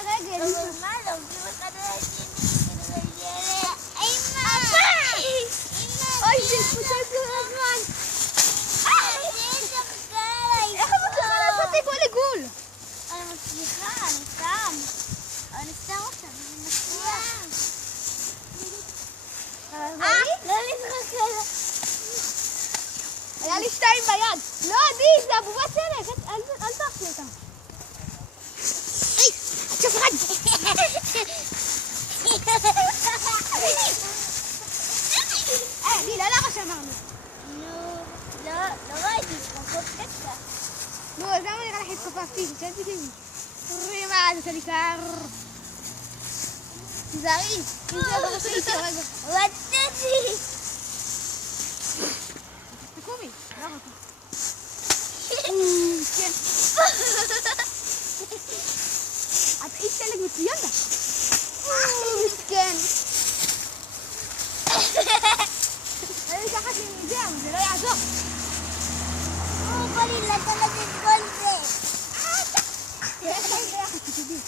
הרגל. אבל מה, לא עובדים אחד על השני. אמא! אוי, זה התפוצץ כל הזמן. איך את מצליחה לעשות לי גול עיגול? אני מצליחה, אני סתם. אני סתם עכשיו, זה מצליח. לא לזרוק עליו. היה לי 2 ביד. לא, עדי, זה אבובת סלק. אל תאכלי אותה. שפרד. עדי, לא למה שאמרנו. נו, לא ראיתי, פחות קצת. נו, אז למה נראה לך התכופפתי? תשאלתי לי. רימה, זה לי קר. תיזהרי. אם זה בראש איתי הרגע. רציתי. תקומי. לא רוצה. כן. את איש סלג מצוין לה. מסכן. אני לקחת לי מזה, אבל זה לא יעזור. בוא לי לתת את כל זה. תראה איך ביחד, תדעי.